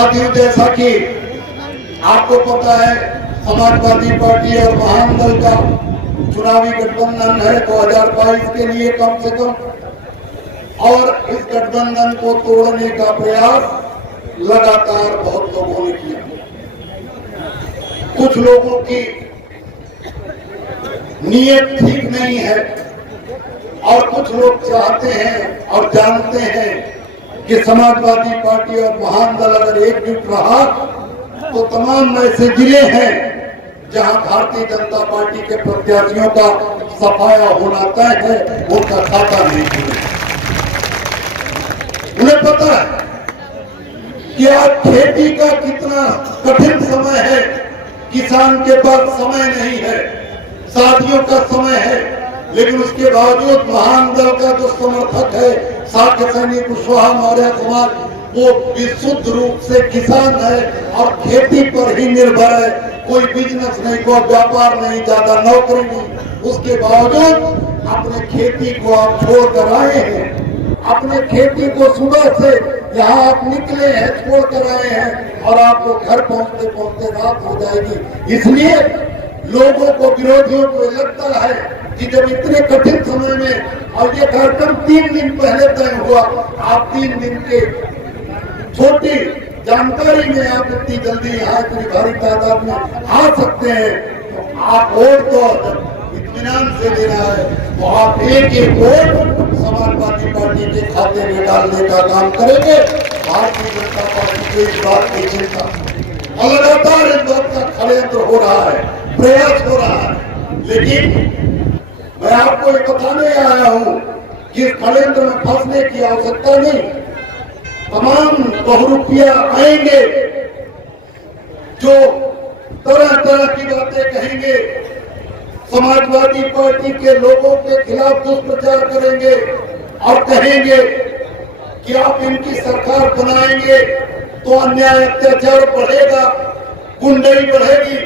साथियों, जैसा कि आपको पता है, समाजवादी पार्टी और महामंडल का चुनावी गठबंधन है 2022 के लिए कम से कम, और इस गठबंधन को तोड़ने का प्रयास लगातार बहुत लोगों ने किया। कुछ लोगों की नीयत ठीक नहीं है और कुछ लोग चाहते हैं और जानते हैं कि समाजवादी पार्टी और महामंडल अगर एकजुट रहा तो तमाम ऐसे जिले हैं जहां भारतीय जनता पार्टी के प्रत्याशियों का सफाया होना तय है, उनका खाता नहीं खुलेगा। उन्हें पता है कि आज खेती का कितना कठिन समय है, किसान के पास समय नहीं है, शादियों का समय है, लेकिन उसके बावजूद महामंडल का जो समर्थक है साक्य सैनिक कुशवाहा मौर्य समाज, वो विशुद्ध रूप से किसान है और खेती पर ही निर्भर है। कोई बिजनेस नहीं, कोई व्यापार नहीं, ज्यादा नौकरी नहीं, उसके बावजूद अपने खेती को आप छोड़ कर आए हैं। अपने खेती को सुबह से यहाँ आप निकले हैं, छोड़ कर आए हैं और आपको घर पहुंचते पहुंचते रात हो जाएगी। इसलिए लोगों को, विरोधियों को लगता है कि जब इतने कठिन समय में, और ये कार्यक्रम 3 दिन पहले तय हुआ, आप 3 दिन के छोटी जानकारी में आप इतनी जल्दी यहाँ इतनी भारी तादाद में आ सकते हैं, तो आप वोट तो इत्मीनान से देना है, तो आप एक एक वोट समाजवादी पार्टी के खाते में डालने का काम करेंगे। भारतीय जनता पार्टी को इस बात की चिंता और लगातार इस बात का षड्यंत्र हो रहा है, प्रयास हो रहा है, लेकिन मैं आपको ये बताने आया हूँ कि इस षड्यंत्र में फंसने की आवश्यकता नहीं। तमाम बहुरूपिया आएंगे जो तरह तरह की बातें कहेंगे, समाजवादी पार्टी के लोगों के खिलाफ दुष्प्रचार करेंगे और कहेंगे कि आप इनकी सरकार बनाएंगे तो अन्याय अत्याचार बढ़ेगा, गुंडाई बढ़ेगी।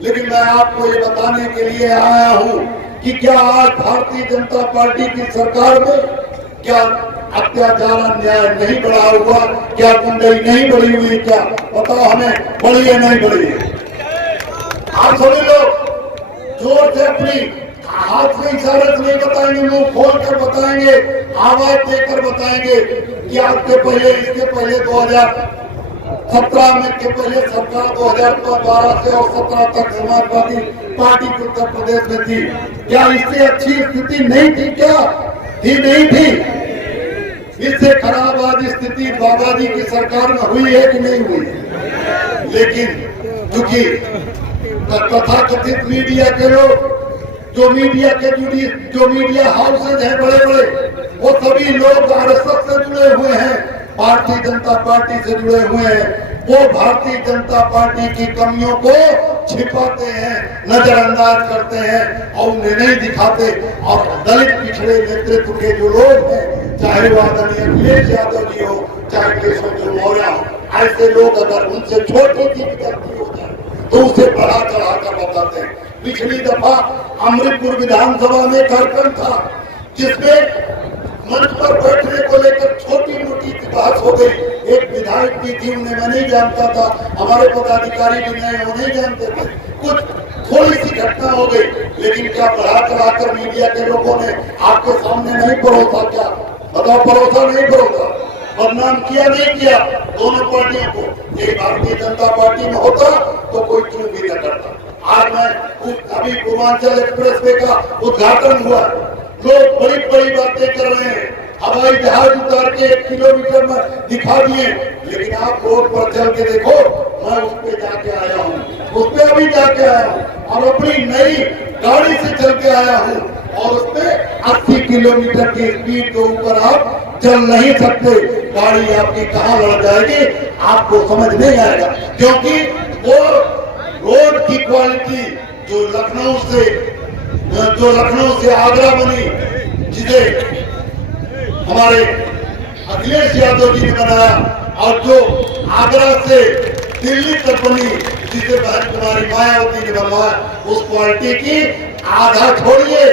लेकिन मैं आपको ये बताने के लिए आया हूं कि क्या आज भारतीय जनता पार्टी की सरकार में क्या अत्याचार अन्याय नहीं बढ़ा हुआ, क्या गुंडाई नहीं बढ़ी हुई? क्या बताओ हमें, बढ़ी है नहीं बढ़ी है? आप सभी लोग जोर से अपनी हाथ से इशारे से नहीं बताएंगे, मुंह खोल कर बताएंगे, आवाज देकर बताएंगे कि आपके पहले, इसके पहले 2017 में के पहले सरकार 2012 से और 17 तक समाजवादी पार्टी उत्तर प्रदेश में थी। क्या इससे अच्छी स्थिति नहीं थी? क्या थी? नहीं थी। इससे खराब आज स्थिति बाबा जी की सरकार में हुई है कि नहीं हुई? लेकिन क्योंकि तथाकथित मीडिया के लोग, जो मीडिया के जो मीडिया हाउसेज हैं बड़े बड़े, वो सभी लोग आरएसएस से जुड़े हुए हैं, भारतीय जनता पार्टी से जुड़े हुए हैं। वो भारतीय जनता पार्टी की कमियों को छिपाते हैं, नजरअंदाज करते हैं और उन्हें नहीं दिखाते। और दलित पिछड़े नेतृत्व के जो लोग हैं, चाहे वो आदरणीय अखिलेश यादव जी हो, चाहे केशव जी मौर्य हो, ऐसे लोग अगर उनसे छोटी सी भी गलती हो जाए तो उसे बढ़ा चढ़ा कर बताते हैं। पिछली दफा अमृतपुर विधानसभा में कार्यक्रम था जिसमें मंच पर बैठने को लेकर छोटी मोटी बहस हो गई। एक विधायक भी थी, उन्हें मैं नहीं जानता था, हमारे पदाधिकारी भी नहीं, वो नहीं जानते थे, कुछ थोड़ी सी घटना हो गई, लेकिन क्या बढ़ा चढ़ाकर मीडिया के लोगों ने आपके सामने नहीं परोसा? क्या बताओ, परोसा नहीं परोसा? बदनाम किया नहीं किया दोनों पार्टियों को? यही भारतीय जनता पार्टी में होता तो कोई क्यों भी न करता। आज मैं अभी पूर्वांचल एक्सप्रेस वे का उद्घाटन हुआ, लोग बड़ी बड़ी बातें कर रहे हैं, हवाई जहाज उतार के 1 किलोमीटर में दिखा दिए, लेकिन आप रोड पर चल के देखो, मैं उस पे जाके आया हूँ, उस पे अभी जाके आया हूँ और अपनी नई गाड़ी से चल के आया हूँ और उस पे 80 किलोमीटर की स्पीड के ऊपर आप चल नहीं सकते। गाड़ी आपकी कहाँ लड़ जाएगी आपको समझ नहीं आएगा, क्योंकि वो रोड की क्वालिटी जो लखनऊ से आगरा बनी, जिसे हमारे अखिलेश यादव जी ने बनाया, और जो आगरा से दिल्ली तक बनी, जिसे बहन कुमारी मायावती ने बनवाया, उस क्वालिटी की आधा छोड़िए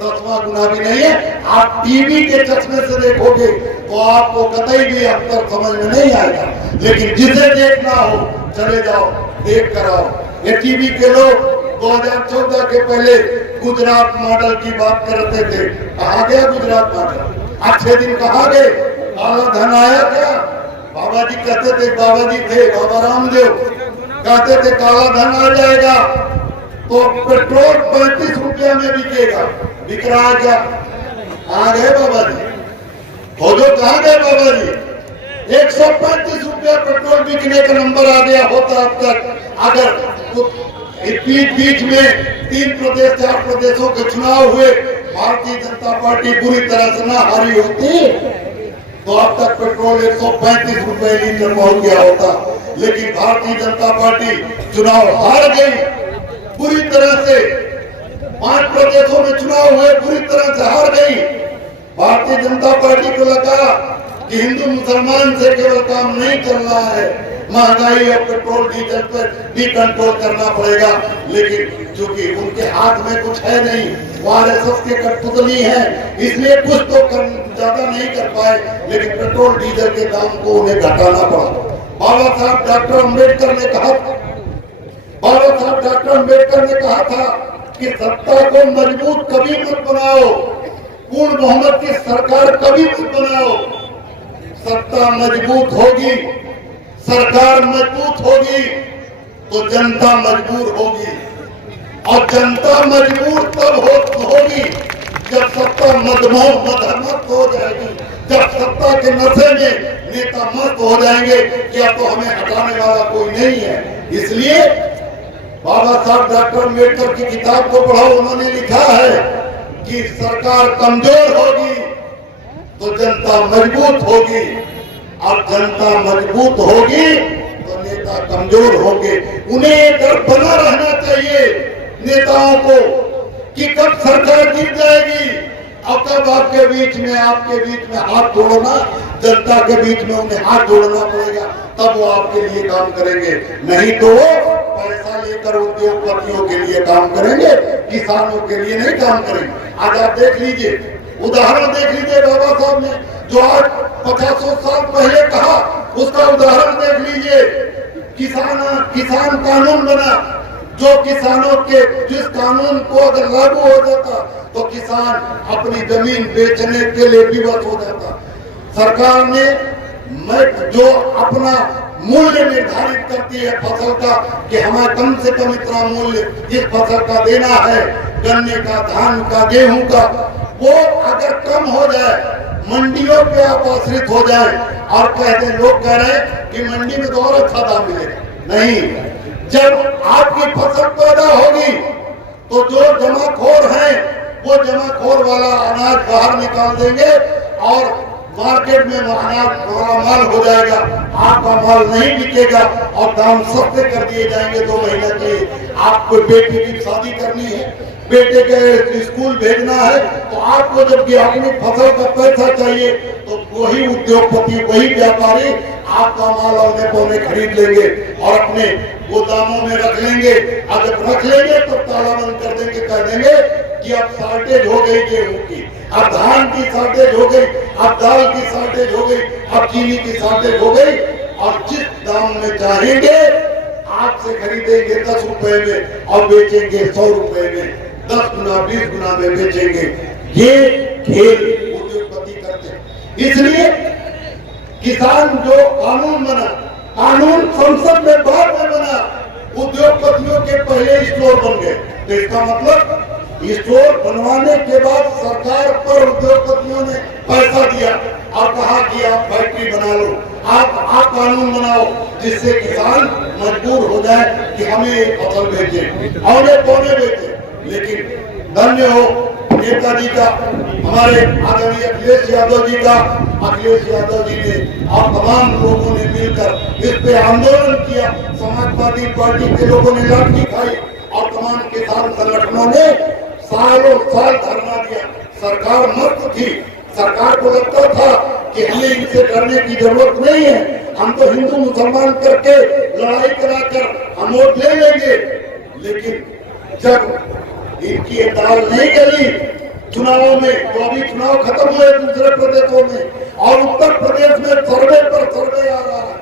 10वां गुना भी नहीं है। आप टीवी के चश्मे से देखोगे तो आपको कतई भी अंतर समझ में नहीं आएगा, लेकिन जिसे देखना हो चले जाओ, देख कर आओ। ये टीवी के लोग 2014 के पहले गुजरात मॉडल की बात करते थे, कहा गया गुजरात मॉडल? अच्छे दिन कहा गए? काला धन आया क्या? बाबा जी कहते थे, बाबा जी थे बाबा रामदेव, कहते थे काला धन आ जाएगा तो पेट्रोल 35 रुपया में बिकेगा। बिक रहा है क्या? आ गए बाबा जी? हो जो कहा गए बाबा जी? 135 रुपया पेट्रोल बिकने का नंबर आ गया होता अब तक। अगर बीच में 3 प्रदेश 4 प्रदेशों के चुनाव हुए, भारतीय जनता पार्टी पूरी तरह से ना हारी होती तो अब तक पेट्रोल 135 रुपए लीटर पहुंच गया होता। लेकिन भारतीय जनता पार्टी चुनाव हार गई पूरी तरह से। 5 प्रदेशों में चुनाव हुए, पूरी तरह से हार गई। भारतीय जनता पार्टी को लगा कि हिंदू मुसलमान से केवल काम नहीं चल रहा है, महंगाई और पेट्रोल डीजल पर भी कंट्रोल करना पड़ेगा। लेकिन चूंकि उनके हाथ में कुछ है नहीं, वो आरएसएस के कठपुतली हैं, इसलिए कुछ तो ज्यादा नहीं कर पाए, लेकिन पेट्रोल डीजल के दाम को उन्हें घटाना पड़ा। बाबा साहब डॉक्टर अम्बेडकर ने कहा था कि सत्ता को मजबूत कभी मत बनाओ, पूर्ण बहुमत की सरकार कभी मत बनाओ। सत्ता मजबूत होगी, सरकार मजबूत होगी तो जनता मजबूर होगी, और जनता मजबूर तब होगी जब सत्ता मदमस्त हो जाएगी, जब सत्ता के नशे में नेता मस्त हो जाएंगे कि अब तो हमें हटाने वाला कोई नहीं है। इसलिए बाबा साहब डॉक्टर अम्बेडकर की किताब को पढ़ो, उन्होंने लिखा है कि सरकार कमजोर होगी तो जनता मजबूत होगी, और जनता मजबूत होगी तो नेता कमजोर होंगे। उन्हें डर बना रहना चाहिए नेताओं को कि कब सरकार गिर जाएगी और कब आपके बीच में हाथ जोड़ना, जनता के बीच में उन्हें हाथ जोड़ना पड़ेगा, तब वो आपके लिए काम करेंगे। नहीं तो वो पैसा लेकर उद्योगपतियों के लिए काम करेंगे, किसानों के लिए नहीं काम करेंगे। आज आप देख लीजिए, उदाहरण देख लीजिए, बाबा साहब ने जो आज 50 साल पहले कहा, उसका उदाहरण देख लीजिए। किसान कानून बना, जो किसानों के जिस कानून को अगर लागू हो जाता तो किसान अपनी जमीन बेचने के लिए विवश हो जाता। सरकार ने जो अपना मूल्य निर्धारित करती है फसल का कि हमें कम से कम इतना मूल्य इस फसल का देना है, गन्ने का, धान का, गेहूं का, वो अगर कम हो जाए, मंडियों पे आप आश्रित हो जाए और कहते लोग कह रहे हैं कि मंडी में तो और अच्छा दाम मिलेगा। नहीं, जब आपकी फसल पैदा होगी तो जो जमाखोर हैं वो जमाखोर वाला अनाज बाहर निकाल देंगे और मार्केट में अनाज वाला माल हो जाएगा, आपका माल नहीं बिकेगा और दाम सस्ते कर दिए जाएंगे 2 महीने के लिए। आपको बेटी की शादी करनी है, बेटे के स्कूल भेजना है, तो आपको जब अपनी फसल का पैसा चाहिए तो वही उद्योगपति, वही व्यापारी आपका माल औने पौने खरीद लेंगे और अपने गोदामों में रख लेंगे। अगर रख लेंगे तो ताला बंद कर देंगे, कह देंगे कि अब शॉर्टेज हो गई गेहूं की, अब धान की शॉर्टेज हो गई, अब दाल की शॉर्टेज हो गई, अब चीनी की शॉर्टेज हो गई, और जिस दाम में चाहेंगे आपसे खरीदेंगे 10 रुपए में और बेचेंगे 100 रुपए में, 10 गुना 20 गुना में बेचेंगे। ये खेल उद्योगपति करते हैं। इसलिए किसान जो कानून बना, कानून संसद में बाद में बना, उद्योगपतियों के पहले स्टोर बन गए। तो इसका मतलब स्टोर बनवाने के बाद सरकार पर उद्योगपतियों ने पैसा दिया और कहा कि आप फैक्ट्री बना लो, आप कानून बनाओ जिससे किसान मजबूर हो जाए कि हमें ये फसल बेचे, औने पौने बेचे। लेकिन धन्य हो नेताजी का, हमारे आदरणीय अखिलेश यादव जी का, अखिलेश यादव जी ने और तमाम लोगों ने मिलकर इस पे आंदोलन किया। समाजवादी पार्टी के लोगों ने लाठी खाई और तमाम किसान संगठनों ने सालों साल धरना दिया। सरकार मस्त थी, सरकार को लगता था कि हमें इनसे डरने की जरूरत नहीं है, हम तो हिंदू मुसलमान करके लड़ाई कराकर हम वोट ले लेंगे। लेकिन जब इनकी दाल नहीं गली चुनावों में, तो अभी चुनाव खत्म हुए दूसरे प्रदेशों में और उत्तर प्रदेश में सर्वे पर सर्वे आ रहा है।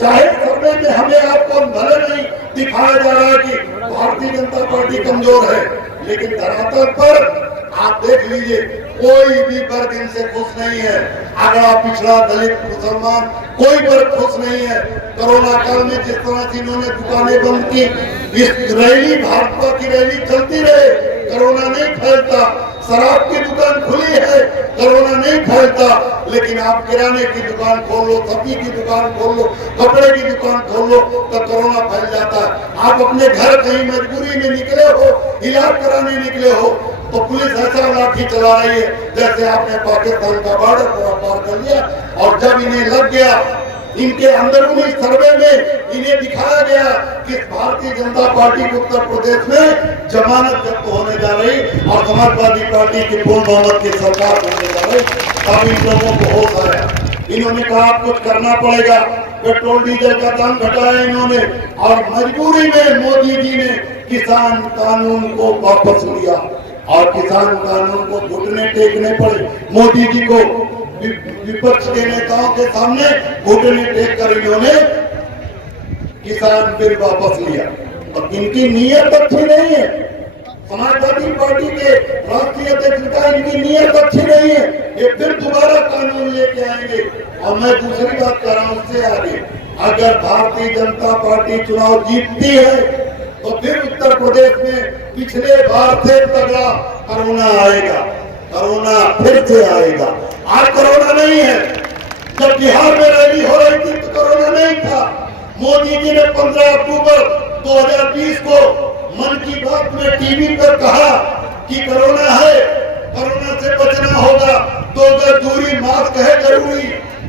चाहे सर्वे में हमें आपको भले नहीं दिखाया जा रहा है कि भारतीय जनता पार्टी कमजोर है, लेकिन धरातल पर आप देख लीजिए कोई भी वर्ग इनसे खुश नहीं है। अगड़ा पिछड़ा दलित मुसलमान कोई वर्ग खुश नहीं है। कोरोना काल में जिस तरह से इन्होंने दुकानें बंद की, इस रैली भाजपा की रैली चलती रहे, कोरोना नहीं फैलता। शराब की दुकान खुली है, कोरोना नहीं फैलता, लेकिन आप किराने की दुकान खोल लो, सब्जी की दुकान खोल लो, कपड़े की दुकान खोल लो तो कोरोना फैल जाता है। आप अपने घर कहीं मजबूरी में निकले हो, इलाज कराने निकले हो, तो पुलिस ऐसा लाठी चला रही है जैसे आपने पाकिस्तान का बॉर्डर पूरा पार कर लिया। और जब इन्हें लग गया, इनके अंदरूनी सर्वे में इन्हें दिखाया गया कि भारतीय जनता पार्टी को उत्तर प्रदेश में जमानत जब्त होने जा रही और समाजवादी पार्टी की पूर्ण बहुमत की सरकार होने जा रही, तब इन लोगों को होश आया। इन्होंने कहा कुछ करना पड़ेगा, पेट्रोल डीजल का दाम घटाया इन्होंने और मजबूरी में मोदी जी ने किसान कानून को वापस लिया और किसान कानून को घुटने टेकने पड़े। मोदी जी को विपक्ष के नेताओं के सामने घुटने टेक कर इन्होंने किसान बिल वापस लिया। और इनकी नीयत अच्छी नहीं है, समाजवादी पार्टी के राष्ट्रीय अध्यक्ष का इनकी नीयत अच्छी नहीं है। ये फिर दोबारा कानून लेके आएंगे। और मैं दूसरी बात कर रहा हूं उससे आगे, अगर भारतीय जनता पार्टी चुनाव जीतती है तो फिर उत्तर प्रदेश में पिछले बार से तगड़ा कोरोना आएगा, कोरोना फिर से आएगा। आज कोरोना नहीं है, जब बिहार में रैली हो रही थी तो कोरोना नहीं था। मोदी जी ने 15 अक्टूबर 2020 को मन की बात में टीवी पर कहा कि कोरोना है, कोरोना से बचना होगा, 2 गज दूरी, मास्क है जरूरी,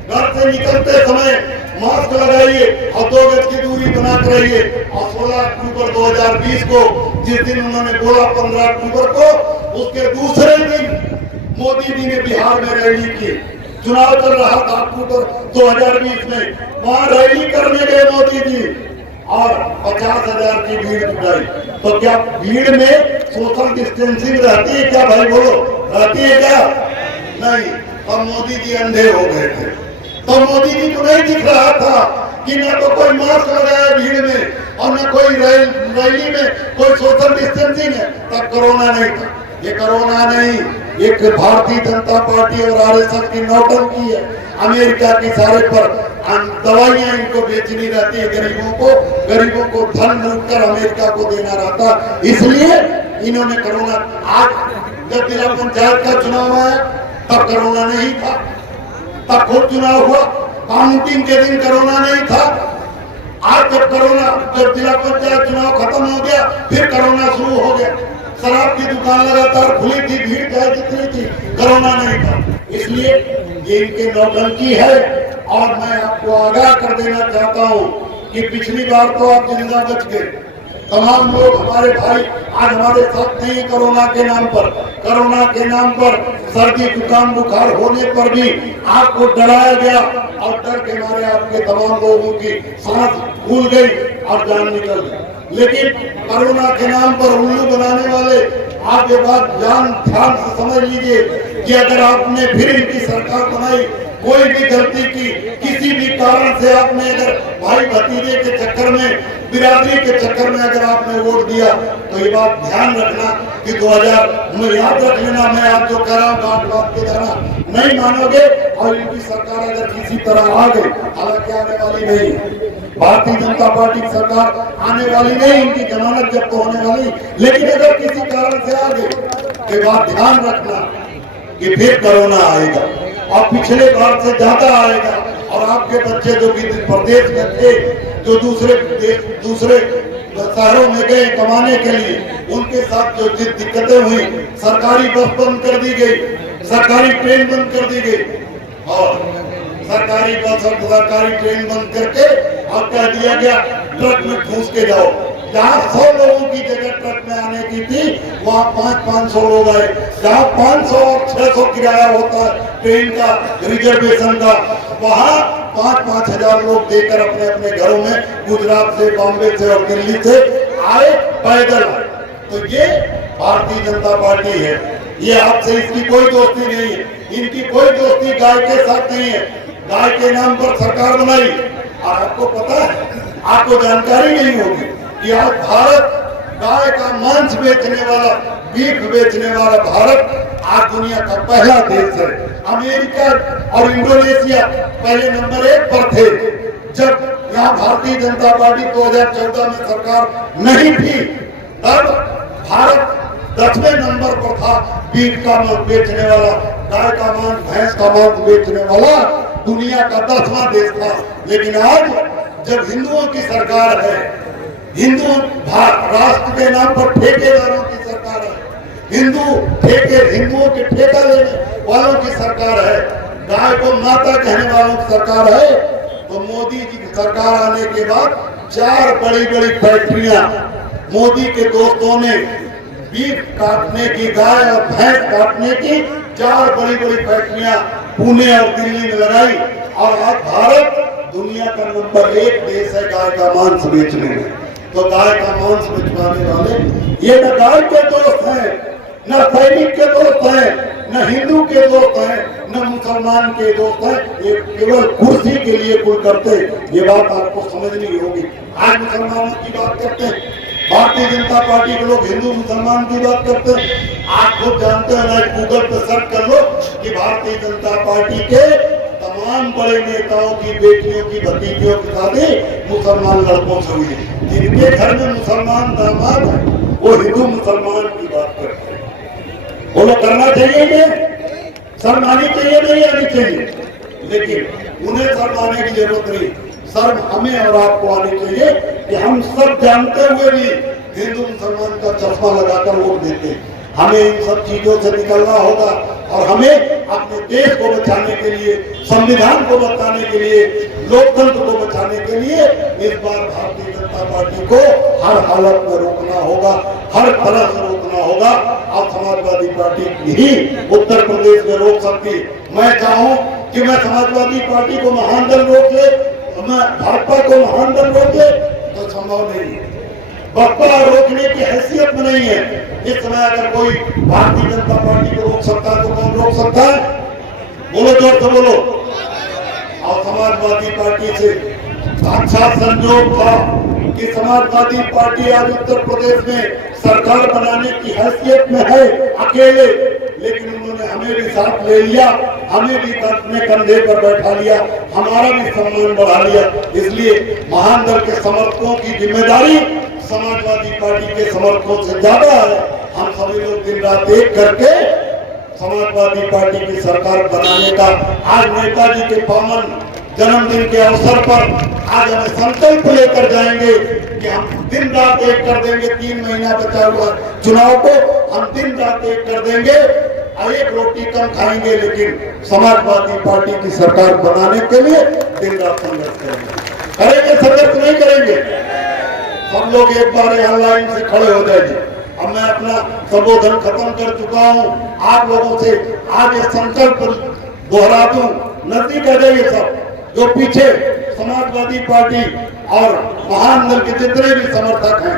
घर से निकलते समय मास्क लगाइए और 2 गज की दूरी बनाकर रहिए। और 16 अक्टूबर 2020 को जिस दिन उन्होंने बोला 15 अक्टूबर को, उसके दूसरे दिन मोदी जी ने बिहार में रैली की। चुनाव चल रहा था अक्टूबर 2020 में, वहां रैली करने गए मोदी जी और 50,000 की भीड़ जुटाई। तो क्या भीड़ में सोशल डिस्टेंसिंग रहती है क्या भाई, बोलो रहती है क्या? नहीं। और मोदी जी अंधे हो गए थे, तो मोदी जी को नहीं दिख रहा था कि न तो कोई मास्क लगाया भीड़ में और न कोई रैली में कोई सोशल डिस्टेंसिंग है, तब कोरोना नहीं था। ये कोरोना नहीं, एक भारतीय जनता पार्टी और आरएसएस की नौटंकी है। अमेरिका के सारे पर दवाइयां इनको बेचनी रहती है गरीबों को धन लूट कर अमेरिका को देना रहता, इसलिए इन्होंने कोरोना। आज जब जिला पंचायत का चुनाव आया तब कोरोना नहीं था, तब खुद चुनाव हुआ, काउंटिंग के दिन कोरोना नहीं था। आज जब जिला पंचायत चुनाव खत्म हो गया फिर कोरोना शुरू हो गया। शराब की दुकान लगातार खुली थी, भीड़ चाहे जितनी थी, कोरोना नहीं था। इसलिए ये इनके नौटंकी है। और मैं आपको आगाह कर देना चाहता हूँ कि पिछली बार तो आप जिंदा बच गए, तमाम लोग हमारे भाई आज हमारे साथ नहीं है। कोरोना के नाम पर सर्दी जुकाम बुखार होने पर भी आपको डराया गया और डर के मारे आपके तमाम लोगों की सांस फूल गई और जान निकल गई। लेकिन कोरोना के नाम पर उल्लू बनाने वाले, आप ये बात ध्यान से समझ लीजिए कि अगर आपने फिर इनकी सरकार बनाई, कोई भी गलती की, किसी भी कारण से आपने अगर भाई भतीजे के चक्कर में, बिरादरी के चक्कर में अगर आपने वोट दिया, तो ये बात ध्यान रखना कि 2000 में याद रख लेना, मैं आप जो कह रहा हूँ बात के जाना नहीं मानोगे। और इनकी सरकार अगर किसी तरह आ गई, हालांकि आने वाली नहीं, भारतीय जनता पार्टी की सरकार आने वाली नहीं, इनकी जमानत जब्त होने वाली, लेकिन अगर किसी कारण से आ गई तो बात ध्यान रखना कि फिर कोरोना आएगा और पिछले बार से ज्यादा आएगा। और आपके बच्चे जो कि प्रदेश में थे, जो दूसरे शहरों में गए कमाने के लिए, उनके साथ जो दिक्कतें हुई, सरकारी बस बंद कर दी गई, सरकारी ट्रेन बंद कर दी गई और सरकारी बस और सरकारी ट्रेन बंद करके और कह दिया गया ट्रक में घुस के जाओ। जहाँ 100 लोगों की जगह ट्रक में आने की थी, वहाँ 500 लोग आए। जहाँ 500 और 600 किराया होता है ट्रेन का रिजर्वेशन का, वहाँ 5-5 हजार लोग देकर अपने अपने घरों में गुजरात से, बॉम्बे से और दिल्ली से आए पैदल। तो ये भारतीय जनता पार्टी है। ये आपसे इसकी कोई दोस्ती नहीं है, इनकी कोई दोस्ती गाय के साथ नहीं है। गाय के नाम पर सरकार बनाई। और आपको पता है, आपको जानकारी नहीं होगी कि आज भारत गाय का मांस बेचने वाला, बीफ बेचने वाला भारत आज दुनिया का पहला देश है। अमेरिका और इंडोनेशिया पहले नंबर 1 पर थे। जब यहाँ भारतीय जनता पार्टी 2014 में सरकार नहीं थी, तब भारत 10वें नंबर पर था बीफ का मांस बेचने वाला, गाय का मांस, भैंस का मांस बेचने वाला दुनिया का 10वां देश था। लेकिन आज जब हिंदुओं की सरकार है, हिंदू राष्ट्र के नाम पर ठेकेदारों की सरकार है, हिंदुओं के ठेका लेने वालों की सरकार है, गाय को माता कहने वालों की सरकार है, तो मोदी जी की सरकार आने के बाद 4 बड़ी-बड़ी फैक्ट्रियां मोदी के दोस्तों ने बीफ काटने की, गाय और भैंस काटने की 4 बड़ी-बड़ी फैक्ट्रियां पुणे और दिल्ली में लगाई। और आज भारत दुनिया का नंबर 1 देश है गाय का मांस बेचने में। तो गाय का मांस बेचवाने वाले ये न गाय के दोस्त हैं, न सैनिक के दोस्त हैं, न हिंदू के दोस्त हैं, न मुसलमान के दोस्त हैं। ये केवल कुर्सी के लिए कुल करते। ये बात आपको समझनी होगी। आज मुसलमानों की बात करते हैं, भारतीय जनता पार्टी के लोग हिंदू मुसलमान की बात करते हैं। आप खुद जानते हैं, ना गूगल पे सर्च कर लो कि भारतीय जनता पार्टी के तमाम बड़े नेताओं की बेटियों की, भतीजियों की शादी मुसलमान लड़कों से हुई है। जिनके घर में मुसलमान दामाद है, वो हिंदू मुसलमान की बात करते हैं। वो लोग करना चाहिए, ये शर्म आनी चाहिए, नहीं आनी चाहिए, लेकिन उन्हें शर्म आने की जरूरत नहीं। शर्म हमें और आपको आनी चाहिए कि हम सब जानते हुए भी हिंदू मुसलमान का चश्मा लगाकर वोट देते हैं। हमें इन सब चीजों से निकलना होगा और हमें अपने देश को बचाने के लिए, संविधान को बचाने के लिए, लोकतंत्र को बचाने के लिए इस बार भारतीय जनता पार्टी को हर हालत में रोकना होगा, हर तरह से रोकना होगा। और समाजवादी पार्टी ही उत्तर प्रदेश में रोक सकती। मैं चाहूं कि मैं समाजवादी पार्टी को महानदल रोक ले, मैं भाजपा को महानदल रोक ले, तो संभव नहीं है। बसपा रोकने की हैसियत में नहीं है। इस समय अगर कोई भारतीय जनता पार्टी को रोक सकता है तो कौन रोक सकता है? बोलो, जोर से बोलो। और समाजवादी पार्टी से अच्छा संयोग था कि समाजवादी पार्टी आज उत्तर प्रदेश में सरकार बनाने की हैसियत में है अकेले, लेकिन उन्होंने हमें भी साथ ले लिया, हमें भी अपने कंधे पर बैठा लिया, हमारा भी सम्मान बढ़ा लिया। इसलिए महानदल के समर्थकों की जिम्मेदारी समाजवादी पार्टी के समर्थकों से ज्यादा है। हम सभी लोग दिन रात एक करके समाजवादी पार्टी की सरकार बनाने का आज नेताजी के पावन जन्मदिन के अवसर पर आज हम संकल्प लेकर जाएंगे कि हम दिन रात एक कर देंगे। 3 महीना बचा हुआ चुनाव को हम दिन रात एक कर देंगे, एक रोटी कम खाएंगे, लेकिन समाजवादी पार्टी की सरकार बनाने के लिए दिन रात संघर्ष करेंगे। संघर्ष नहीं करेंगे, सब लोग एक बार यहाँ लाइन से खड़े हो जाएंगे। अब मैं अपना संबोधन खत्म कर चुका हूँ। आप लोगों से आज ये संकल्प दोहरा दूं, नजदीक आ जाइए सब, जो पीछे समाजवादी पार्टी और महानदल के जितने भी समर्थक हैं,